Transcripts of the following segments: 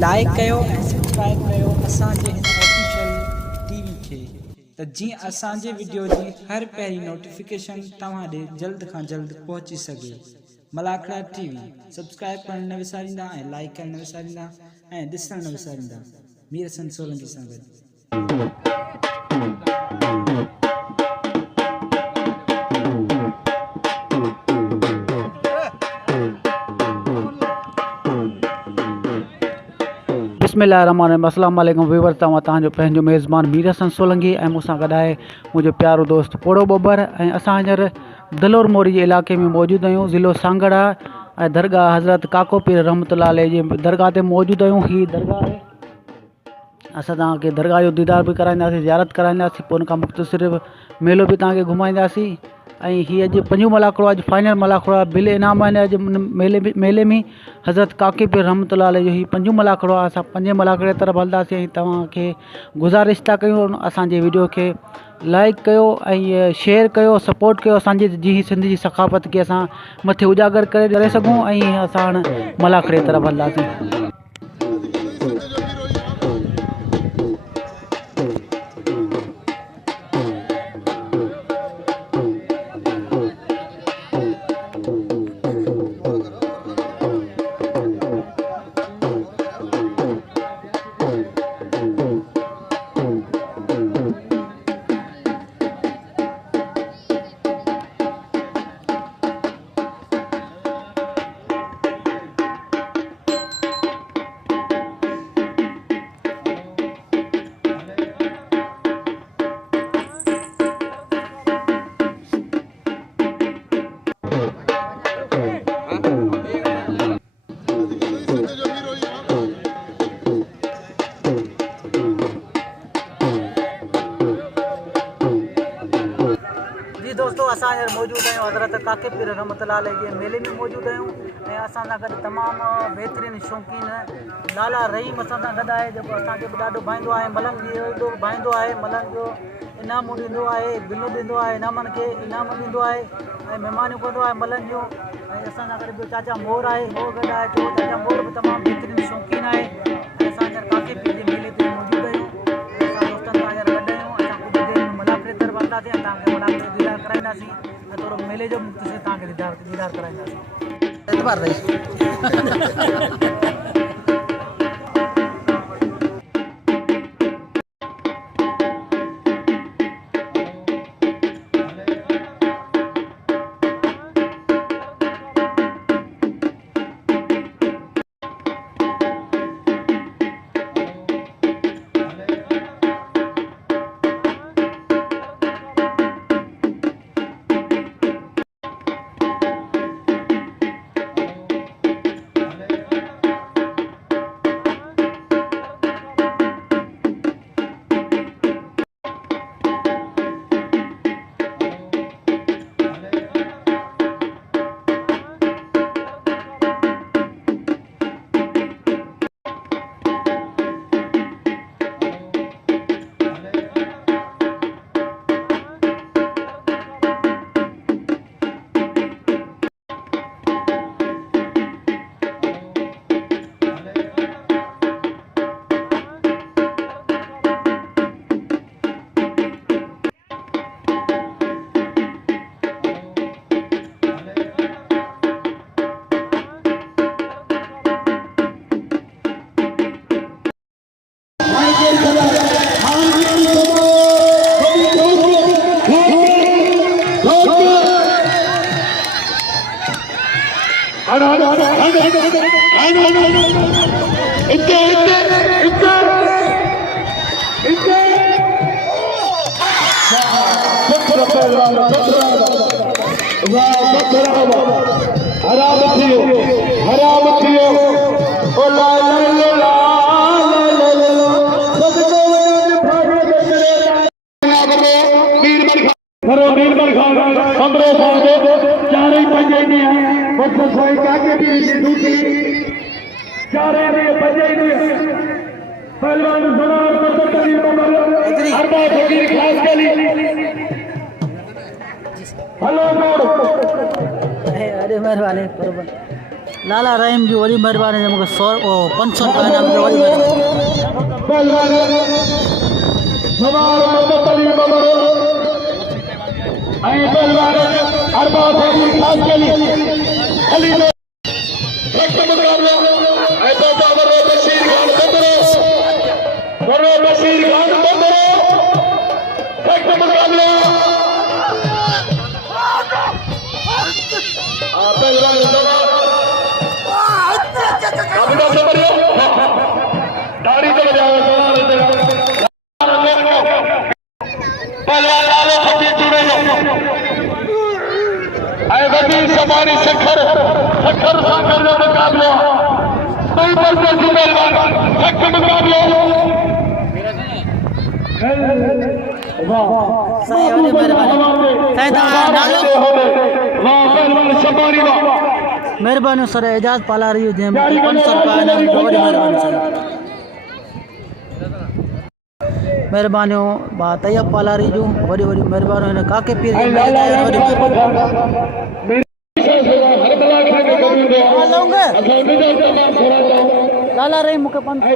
Like कयो ऐं subscribe कयो असांजे हिन ऑफिशियल टीवी खे त जीअं असांजे वीडियो जी हर पहिरीं नोटिफिकेशन तव्हां ॾे जल्द खां जल्द पहुची सघे। मलाखड़ा टीवी सब्सक्राइब करण न विसारींदा ऐं लाइक करण न विसारींदा ऐं ॾिसण न विसारींदा। मीर हसन सोलंकी सां गॾु। बिस्मिल्लाहिर्रहमानिर्रहीम। अस्सलाम वालेकुम व्यूअर्स, तव्हांजो पंहिंजो मेज़बान मीर हसन सोलंकी ऐं मूंसां गॾु आहे मुंहिंजो प्यारो दोस्त पोड़ो बब्बर। ऐं असां हींअर दलोर मोरी जे इलाइक़े में मौजूदु आहियूं, ज़िलो सांगड़ा ऐं दरगाह हज़रत काको पीर रहमतुल्लाह अलैह जे दरगाह ते मौजूदु आहियूं। हीअ दरगाह आहे, असां तव्हांखे दरगाह जो दीदार बि कराईंदासीं, ज़ियारत कराईंदासीं, पोइ उनखां मुख़्तसिर मेलो बि तव्हांखे घुमाईंदासीं। ऐं हीअ अॼु पंजो मलाखड़ो, अॼु फाइनल मलाखड़ो आहे। बिल इनाम आहिनि अॼु मेले में हज़रत काके पीर रहमतुल्लाह अलैह जो हीअ पंजो मलाखड़ो आहे। असां पंजे मलाखड़े तरफ़ हलंदासीं ऐं तव्हांखे गुज़ारिश था कयूं असांजे वीडियो खे लाइक कयो ऐं शेयर कयो, सपोर्ट कयो असांजी जी सिंध जी सक़ाफ़त खे असां मथे उजागर करे सघूं। ऐं असां हाणे मलाखड़े तरफ़ हलंदासीं। दोस्तों असां मौजूद आहियूं हज़रत काके पीर रहमतुल्लाह अलैह जे मेले में मौजूद आहियूं ऐं असां सां गॾु तमामु बहितरीनु शौक़ीन लाला रहीम असां सां गॾु आहे, जेको असांखे बि ॾाढो भाईंदो आहे। मलंग जी एॾो भाईंदो आहे, मलंग जो इनाम ॾींदो आहे, बिल ॾींदो आहे, इनामनि खे इनाम ॾींदो आहे ऐं महिमानियूं कंदो आहे मलंग जूं। ऐं असां सां गॾु ॿियो चाचा मोर आहे, मोर गॾु आहे, जो चाचा मोर बि तमामु बहितरीनु शौक़ीन आहे। ऐं असां काके पीर जे मेले ते मौजूदु आहियूं। असां दोस्तनि सां गॾु आहियूं। असां कुझु देरि में मलाखड़े तरफ़ हलंदासीं ऐं तव्हांखे मलाखड़े जो दीदार कराईंदासीं ऐं थोरो मेले जो मुख़्तसिर तव्हांखे दीदार कराईंदासीं। एतबार रही हराम पंजे मुझसे सोई काके भी दूसरी चारे में पंजे पहलवान जनाब तकरी उमर अरबा फकीर खास के लिए हेलो अरे मेहरबानी बराबर लाला रहीम जी वही मेहरबानी है मुझे 500 रुपया नाम से वही पहलवान जनाब तकरी उमर आई पहलवान अरबा फकीर खास के लिए खली एक मुकाबला आई तो बाबर बशीर खान बंदरो बशीर खान बंदरो एक मुकाबला पहलवान काबिला से बढ़िया दाढ़ी चल जाओ पहलवान लालो फकीर जुड़े आए वकील समानी शक्कर सागर का मुकाबला कोई बल्कि पहलवान शक्कर मुकाबला सही वाली मेहरबानी सर एजाज पाला रही है 500 रुपया नाम बड़ी मेहरबानी सर मेहरबानी बात है पाला रही जो बड़ी बड़ी मेहरबानी ने काके पीर लाला रही मुके 500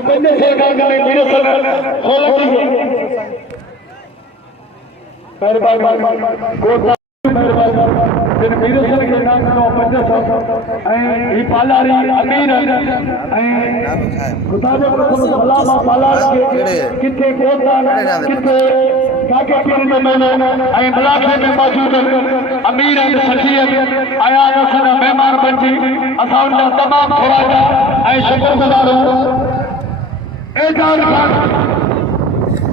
मेहमान बची असां तमाम शुक्रगुज़ार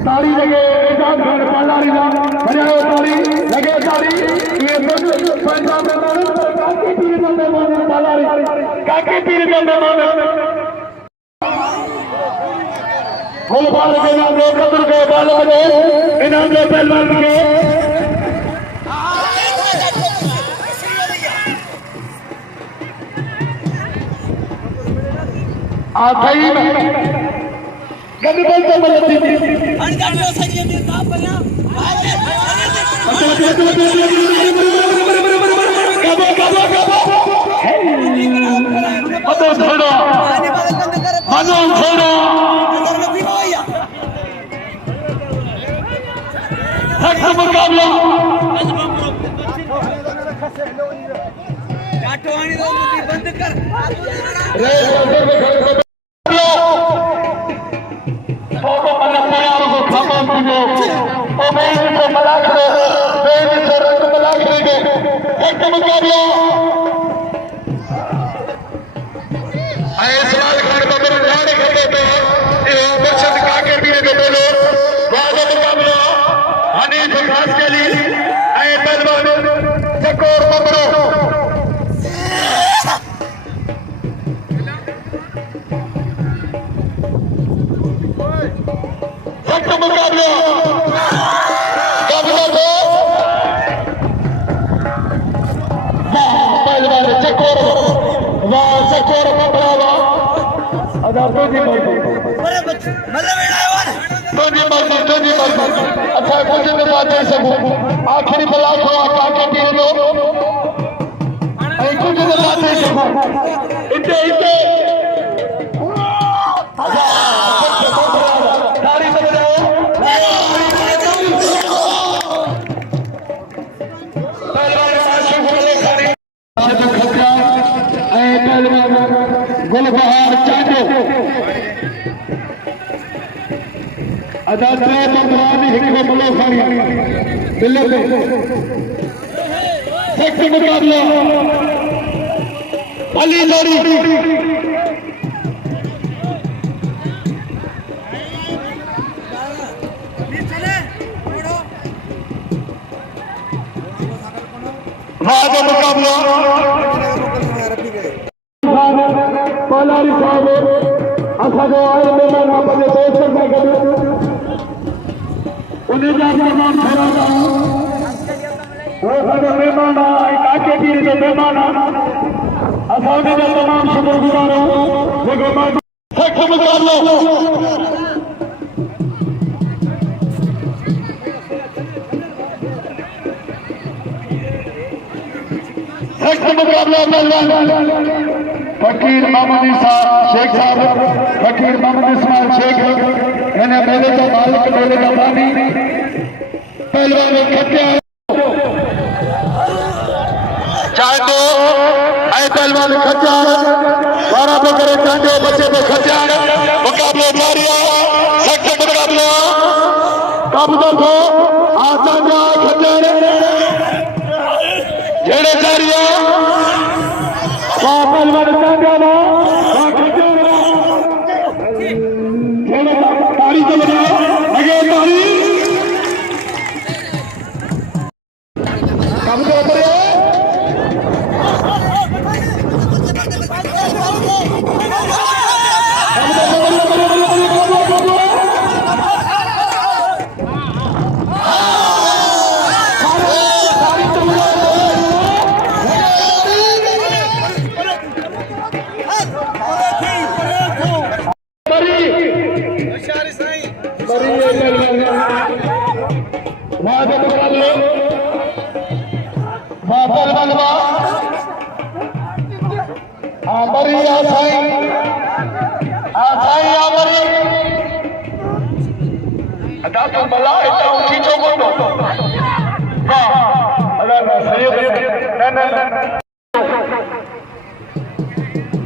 ताड़ी लगे एजाज खान पालारी ना बजाओ ताड़ी लगे ताड़ी ये पंजाब में काके पीर का मेहमान पालारी काके पीर का मेहमान गोलबार के नाम दो कब्र के बाल बने इनाम दो पहलवान के आखिरी में कभी बोलते बोलती अनजानो सही में का बना कबो छोड़ो मनो छोड़ो हक मुकाबला जाटवानी दो बंद कर आखिरी बलाक हो काके पीर लो कुछ बातें सकूं इते इते ताड़ी बजाओ गुलबहार चांदो अदालत पंद्रानी हिकड़ो मलो खानी बिल्ले पे सेक्ट मुकाबला अली लोरी राज मुकाबला पालारी साहब असांजो आए मेहमान पंहिंजे दोस्तनि सां गॾु उन जा तमामु वो साडो मेहमान आहे काके पीर जो मेहमान आहे असांजे जो तमाम शुक्रगुज़ार आहियूं जेको मां सख्त मुक़ाबलो सख्त मुक़ाबला फकीर मोहम्मद ईसा शेख साहब फकीर मोहम्मद इस्माइल शेख इन मेले का मालिक मेले का बानी पहलवान खटिया चांडो ऐ पहलवान खटिया वारा पे करे चांडो बच्चे पे खटिया मुकाबले जारी सख्त मुकाबला कब्जा को आचार्य खटिया जेड़े जारी पहलवान चांडो तारी तो बना आगे तारी कब्जा पर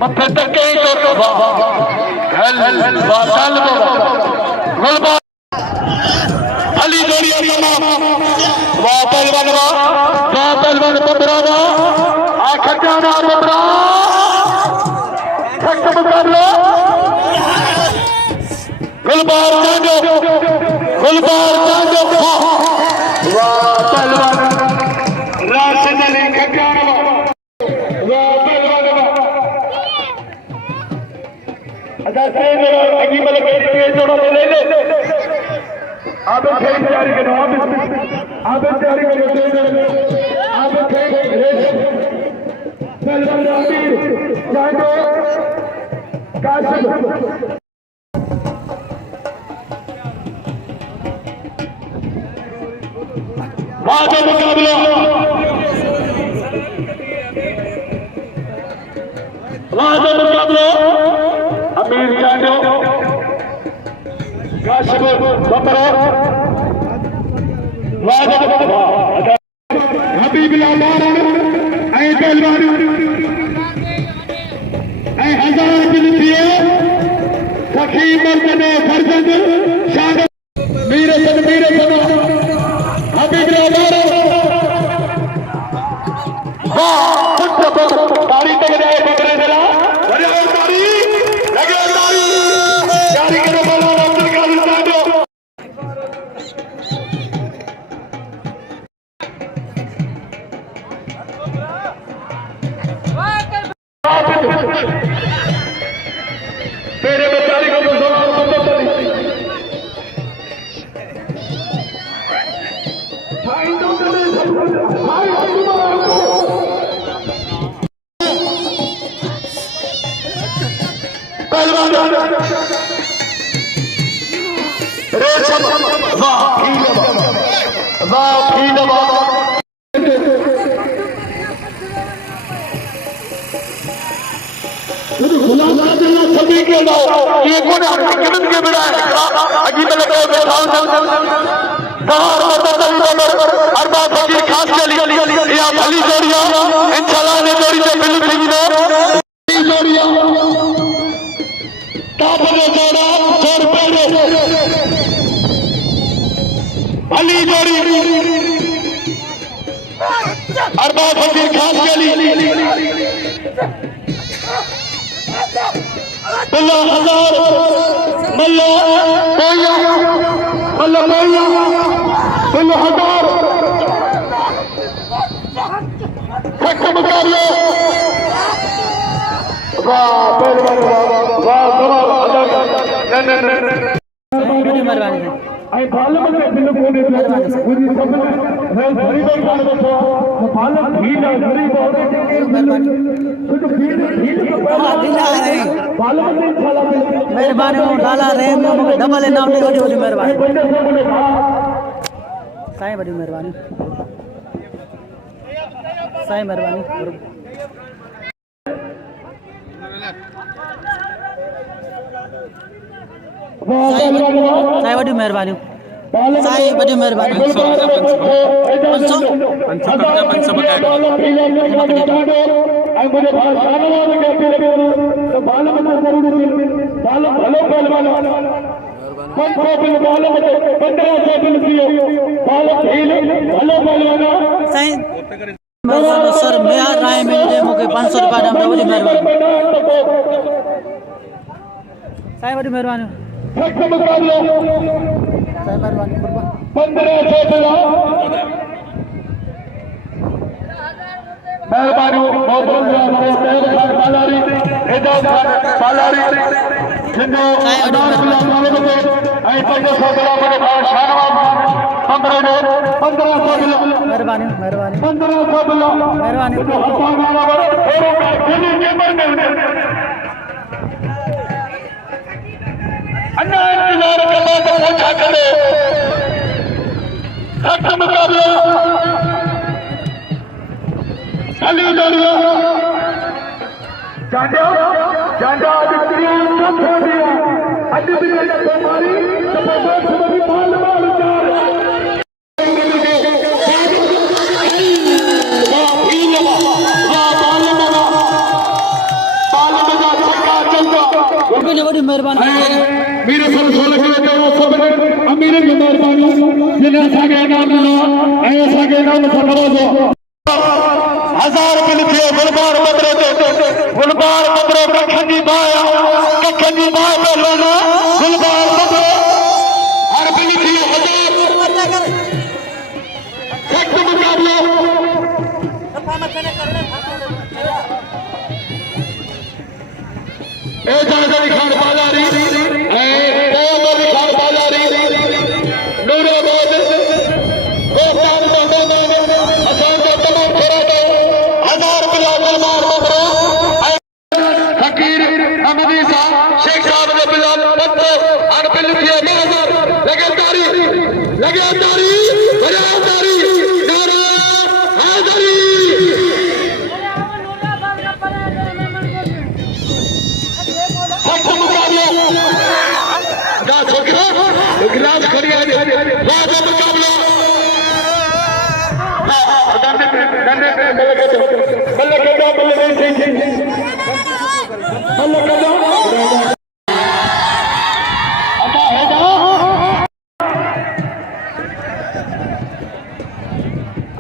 मथे तक अली जोड़िया वाह पहलवान बबरा खजाना बबरा सख्त मुकाबला गुलबार चांडो वाह पहलवान राशिद अली खजाना वाह पहलवान अच्छा से अगी मतलब के जोड़ा ले ले आप तैयारी करो आप तैयारी करो आप पहलवान आमिर चांडो कासिम वादा मुकाबला अमीर चांडो कासिम बबरा वादा हबीब लाल ऐ पहलवान ऐ हजार दिन थियो सखी मर्दने फरजंद शान मीर हबीब लाल वाह तारी तक जाए बबरे जरा तारी लगे तारी जारी करो पहलवान अब्दुल कादिर चांडो तेरे बेचारी को सभी के ये कौन के बिना अजीब लगे अरबा फकीर खास चली या भली जोड़िया इंशाल्लाह ने जोड़ी से बिल्ली जोड़िया तापने जोड़ा जोड़ पेड़े भली जोड़ी अरबा फकीर खास चली बिल्ला हजार मल्ला कोया मल्ला कोया बिल्ला हजार सख्त मुकाबले वाह पहलवान वाह वाह मेहरबानी आई बाल में बिल्कुल मेहरबानी लाला रहीम मूंखे डबल इनाम ॾे वॾी वॾी महिरबानी साईं वॾी महिरबानी साईं महिरबानी साईं वॾी महिरबानी साईं वॾी महिरबानी 500 सर मेहर राय मिले मूंखे 500 रुपया ॾियण वॾी महिरबानी साईं वॾी महिरबानी साईं महिरबानी मेहरबानी मेहरबानी मेहरबानी अन्ना इंतजार करना तो पहुंचा करे सख्त मुकाबला अली दरिया जांडा जांडा बिक्री सब हो गया अज भी हमारी जबरदस्त बड़ी बाल बाल चार वॾी महिरबानी मेरे सब सोल के सब अमीर की मेहरबानी जिन्हें असांखे इनाम ॾिनो ऐं असांखे इनाम सां नवाज़ो 1000 रुपए लिखे गुलबार मदरो कखन जी बाहि पहलवान गुलबार मदरो हर रुपए लिखे 1000 सख्त मुकाबलो एजाज अली खान बालारी तैयब अली खान बालारी नूराबाद गोपाल असां जो तमाम खुराक 1000 रुपया गुलबार मदरो फकीर अहमदी साहब शेख साहब ने बिलाल पत्र हर बिल दिया 2000 लगातारी बराबरी नारा हैदरी गिलास खड़िया वादा मुकाबला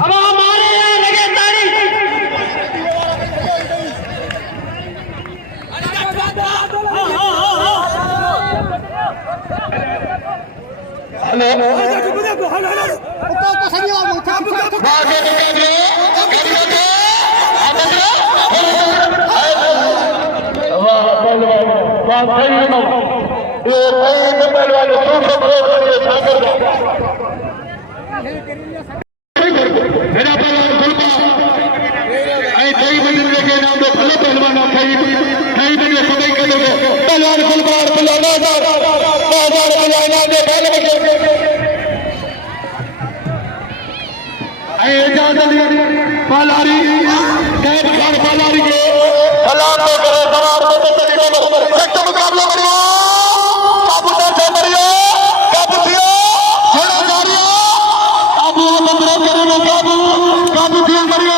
अब हमारे यहाँ लगातारी पालारी कैद खान पालारी के सलाम तो करे सवार को तरीके में सख्त मुकाबला करियो काबू से मरियो काबू थियो छोड़ा जारियो काबू बंदरो करे काबू थियो मरियो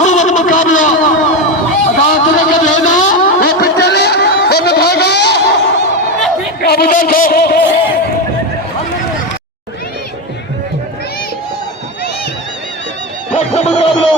बहुत मुकाबला अदालत ने कहा ना वो पिछले वो भागा काबू से मुकाबला मुकाबला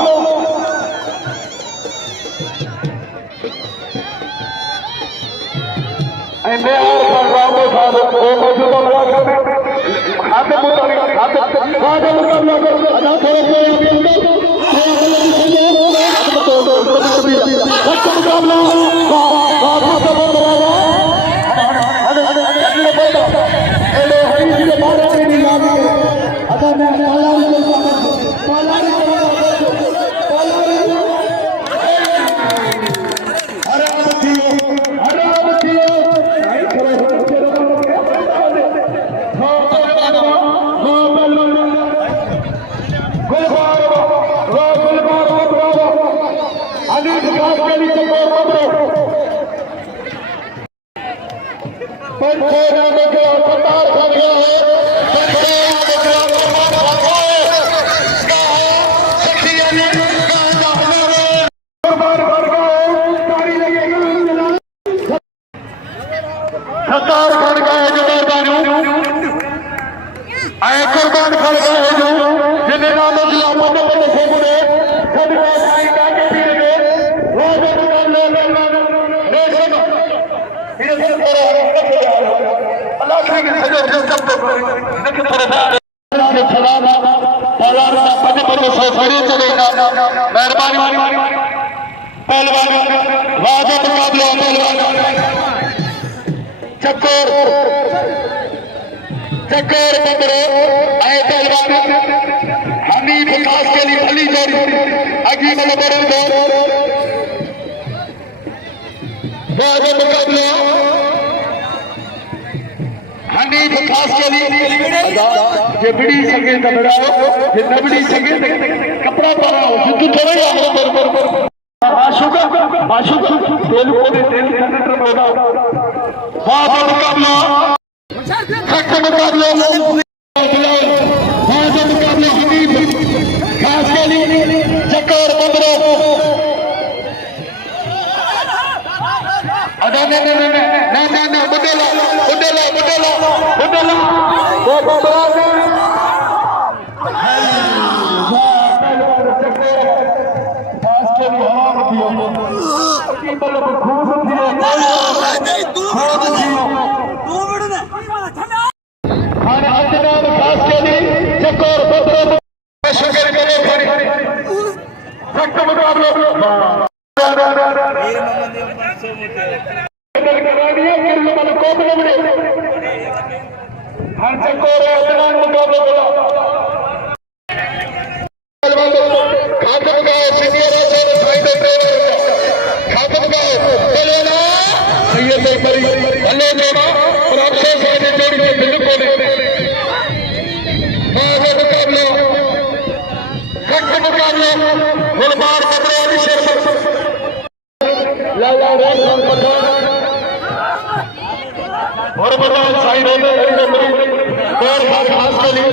विकास के लिए चकोर बबरो पंचे नाम के सरदार खा गया है पंचे नाम के सरदार खा गया है सखिया ने कुर्बान कर गए तारी लगेगी सरदार खा गया जो बानू आए कुर्बान कर गए जो जिन्हें नाम दिया बड़े बड़े से बुरे सब को साई काके भी लगे वो जब ले सब ये सब करो अल्लाह के सजो सब तो देख थोड़ा से छलाना पलाना बड़े बड़े से खड़े चलेगा मेहरबानी पहलवान वादे मुकाबला पहलवान चक्कर चक्कर बंदरो आए पहलवान हमीद विकास के लिए भली जोड़ी अगी में बड़े दौर वादे मुकाबला हमीद विकास के लिए ये बिड़ी सके तो बढ़ाओ ये नबड़ी सके कपड़ा पहनाओ जितू थोड़े माशुक तेल को तेल कंडक्टर होगा वादे मुकाबला मुकाबले हमीद खास के लिए चक्कर बंदरो बुडेला वो बबरा खास के लिए खास के लिए चक्कर बंदरो शुक्र करे सख्त मुकाबले हर चक्कर मुकाबला खातम गाओ सीनियर खातम गाओ सैयद हल्ले देवा और अक्षय साहब जोड़ी से बिल्कुल मुकाबला सख्त मुकाबला गुलबार बदरो शेर लाला और बताओ साईं और खास के लिए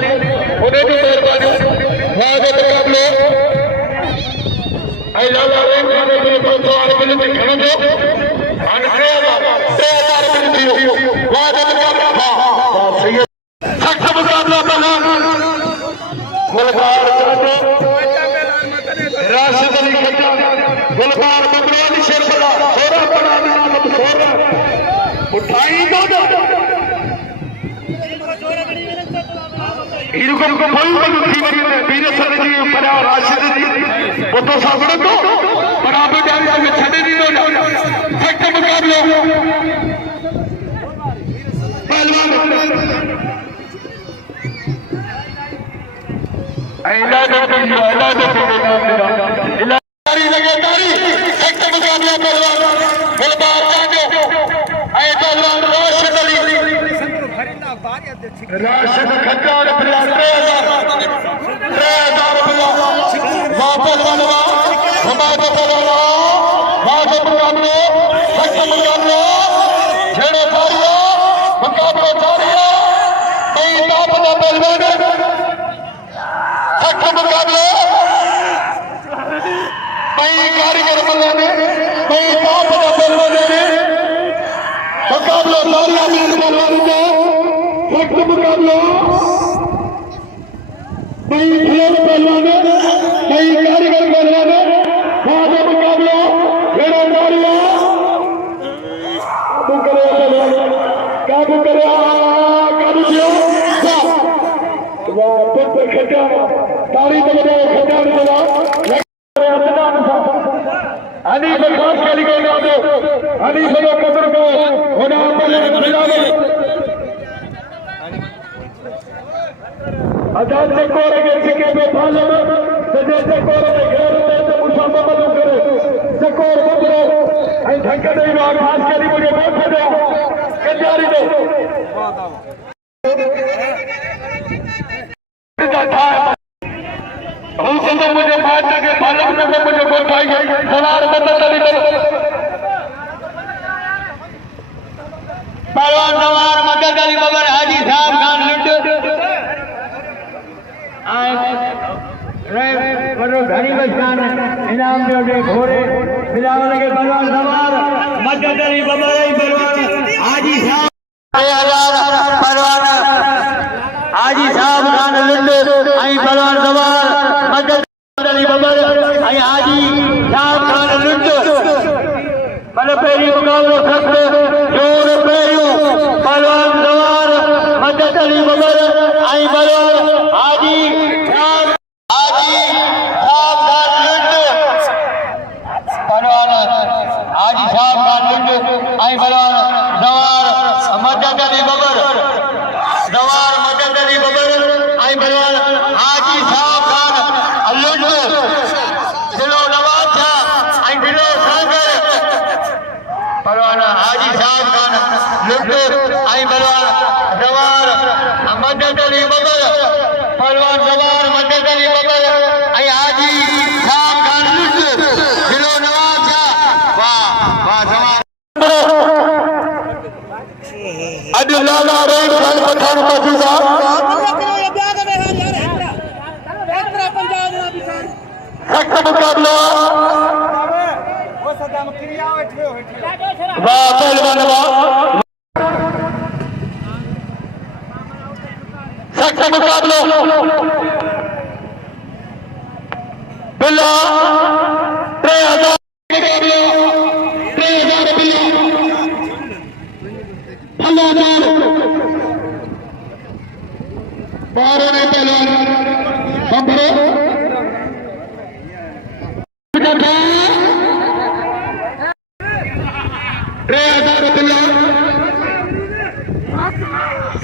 उन्हें भी मेहरबानी वादे मुकाबले आई लाला रेम खाने के लिए 200 मिनट खड़े दो और 3000 मिनट दियो वादे मुकाबला सही सख्त मुकाबला बना गुलबार राशिद अली खट्टा गुलबार बदरवाली शेर बड़ा थोड़ा बड़ा नाम थोड़ा उठाई दो इनको कोई बंदी वीर सर जी पड़ा राशिद जी वो तो सागड़ दो बराबर जाने में छड़े दी दो सख्त मुकाबला पहलवान ऐला दो तारी लगे तारी सख्त मुकाबला पहलवान गुलबार जाने ऐ पहलवान राशिद खट्टा और 3000 वापस वाला हमारे पहलवान वापस मुकाबले सख्त मुकाबला छेड़े तारिया मुकाबला तारिया कई तापदा पहलवान सख्त मुकाबला कई कारीगर मल्लाने कई तापदा पहलवान ने मुकाबला तारिया में पहलवान ने सख्त मुकाबला कई खेल पहलवान कई कारीगर पहलवान वादा मुकाबला खेड़ा तारिया काबू करे काबू किया वाह पुत्र खट्टा तारी तो बजाओ खट्टा ने बोला हनीफ खास के लिए गा दो हनीफ को कदर को होना पहले मिलावे आजाद से कोरे के सिके पे फाले सजे से कोरे के घर में तो मुसाफा बंद करे सकोर बदरो आई धक्का नहीं हुआ खास के लिए मुझे बैठ दो कजारी दो मुझे बात के पालक में मुझे बोल पाई सलार बदल पुरस्कार इनाम दे घोड़े मिलाव लगे बलवान सवार मदद अली बबरई बलवान हाजी साहब 3000 बलवान हाजी साहब खान लुंड आई बलवान सवार मदद अली बबर आई हाजी साहब खान लुंड बल पेरी मुकाबलो सख्त जोर पेरियो बलवान सवार मदद अली बबर आई बलवान हाजी साहब खान लुंड बलवान हाजी साहब खान लुंड आई बलवान सवार मदद अली बबर सवार मदद अली बबर आई बलवान हाजी साहब खान लुंड दिलो नवाब शाह आई दिलो सागर बलवान हाजी साहब खान लुंड आई बलवान सवार मदद अली बबर बलवान सवार मदद अली बबर आई हाजी साहब खान लुंड दिलो नवाब शाह वाह वाह सवार अज लाला रेड खान पठान मौजूदा सख्त मुकाबला वाह पहलवान वाह सख्त मुकाबला बिल्ला 3000 बारह ने पहलवान बम्बरो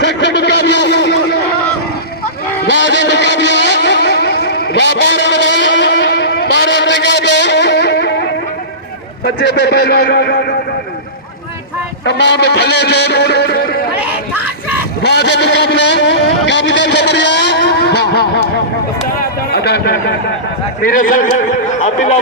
सख्त मुकाबला वादे मुकाबला बारह मुकाबले बच्चे पे पहलवान तमाम थले जोड़ वादे मुकाबला काबिल खबरिया मेरे सर अब्दुल्ला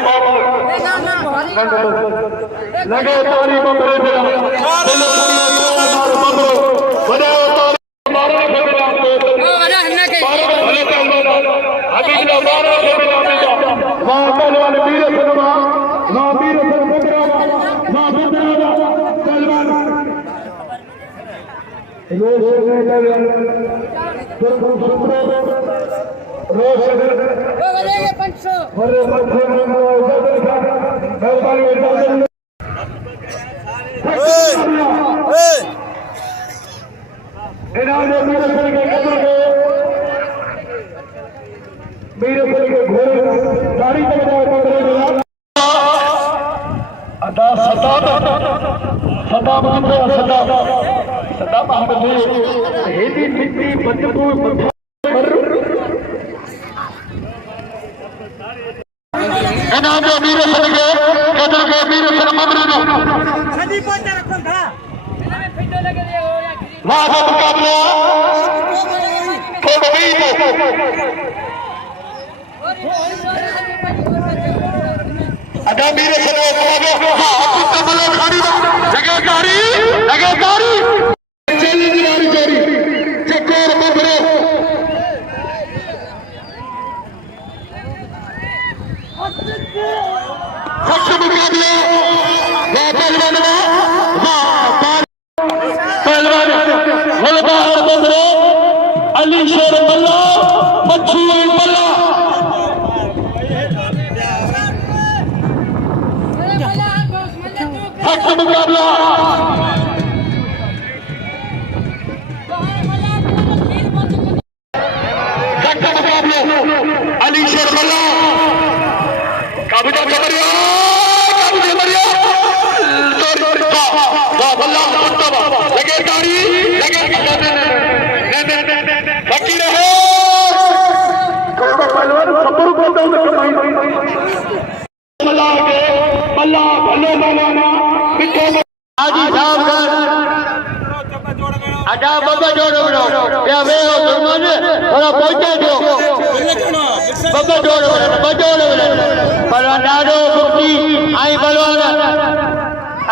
लगे तारी बम्बरे अली शेर बल्ला मच्छी बल्ला सख्त मुकाबला सख्त मुकाबला अली शेर बल्ला काबिजा खबरिया बल्ला लगे गाड़ी लगे बाकी रहे हाजी साहब आजा बाबा जोड़ो क्या वे हो दुर्मन थोड़ा पहुंचे दो बाबा जोड़ो बजोड़ो पर नाडो मुक्ति आई बलवान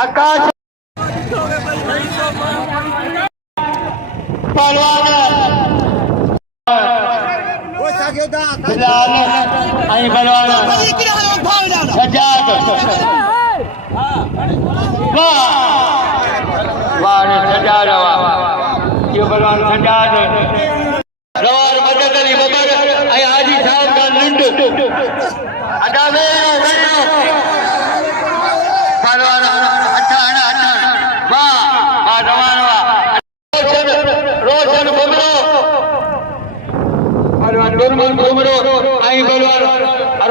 आकाश पहलवान बिलाल आई बलवान सजाद वाह वाह सजाद ये बलवान सजाद रवार मदद अली बबर आई हाजी साहब का लुंड अदा में बलवान अच्छा वाह वाह रवान वाह रोशन बबरो बलवान दुर्मन बबरो आई बलवान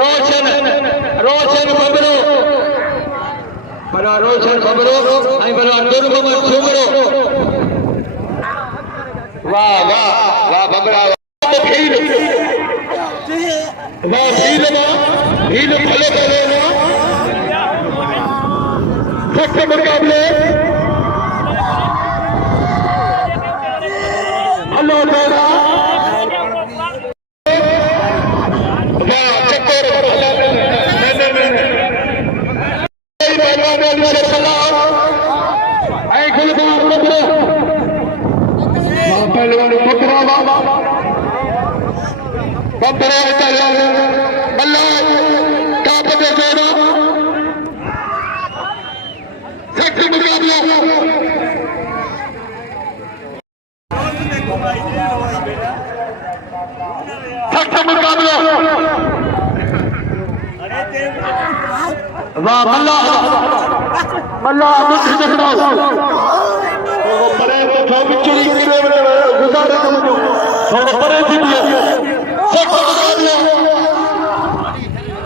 रोशन बबरो बलवान रोशन बबरो आई बलवान दुर्मन बबरो वाह वाह वाह बबरा भीड़ वाह भीड़ भले करे सख्त मुकाबले हेलो मेरा वाह मल्ला मल्ला मुझे देखना परे तो जो बिचड़ी करे गुजारे मुझे थोड़ा परे थी सब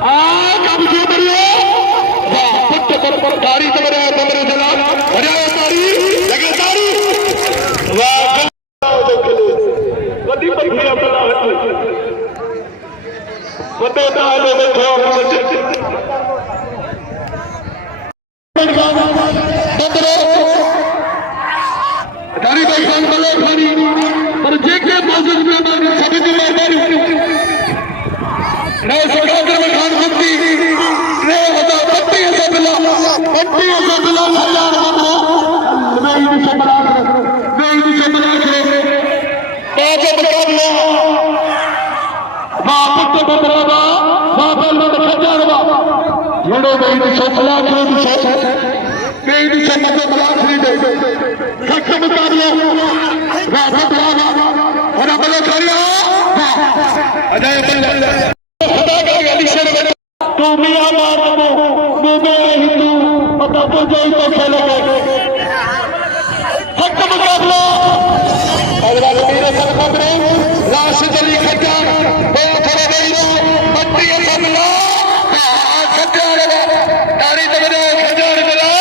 आ कब जो बरियो वाह पुट पर तारी तमरे चला हरिया तारी लगे तारी वाह कदी पंखी अपना पते ताले देखो तारी भाई खान बले खानी पर जेके मौजूद में सभी जिम्मेदारी मैं सरकार में खान मुक्ति रे बता पट्टी से बिला हजार मैं ही संभाल ताजे मुकाबला वाह पुट बदरावा वाह बलवा खजानवा जेड़ो मैं ही संभाल के मैं ही संभाल दे सख्त मुकाबला वाह बदरावा और बले खड़िया अजय बल्ला खुदा का अली शेर तू मियां मार मैं हिंदू पता तो जाई तो खेलेगा सख्त मुकाबला और मेरे खबरे राशिद अली खट्टर बहुत बड़े भाई मट्टी सबला खट्टर तारी तबरे खट्टर मिला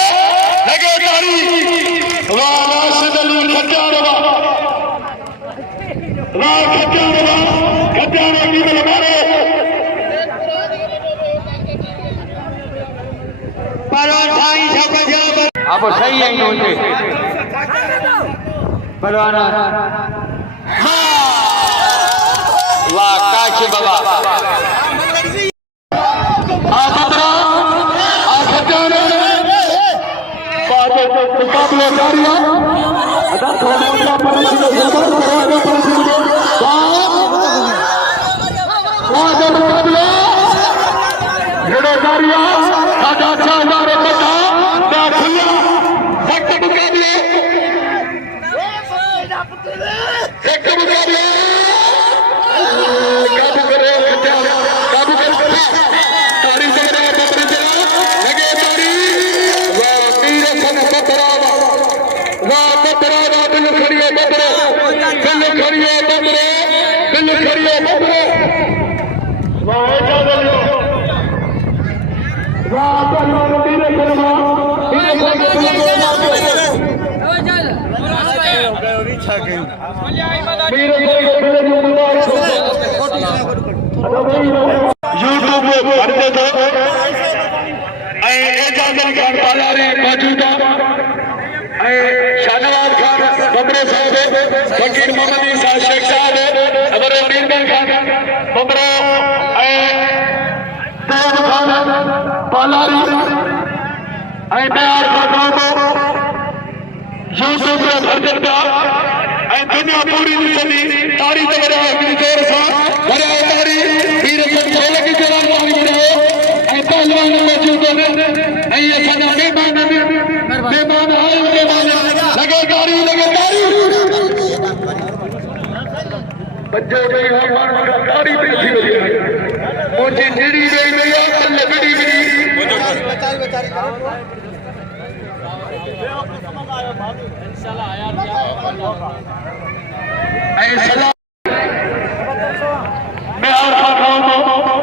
लगे तारी वाह राशिद अली खट्टर वाह खट्टर की मिल मारे परवाई सब जब अब सही है इनके परवाना वाह काशी बाबा आ बदरा आ खट्टर बाबा मुकाबले कारिया अदा थोड़ा सा परिस्थिति मुकाबले जेड़ो कारिया सादा 4000 बता दाखिला सख्त मुकाबले एक मुकाबले काबू करे काबू कर तारी जगह बबरे लगे तारी वाह तीर सन बतरावा वाह बतरावा दिल खड़िए बबरे वाह जादल वाह बलवान तीर खड़वा यूट्यूब भरते थे एजाजल खान पालारी मौजूदा शाहनवाज खान बबरे साहब फकीर मोहम्मद ईसा शेख साहब हमारे मीरगन खान बबरा देव खान पालारी प्यार यूट्यूब में भरते दुनिया पूरी तारी जोर सां भरिया तारी बच्चों गई है मानव का गाड़ी पीछे गई है मुझे नीड़ी गई नहीं है कल बिड़ी बिड़ी इंशाल्लाह मैं और रहा हूं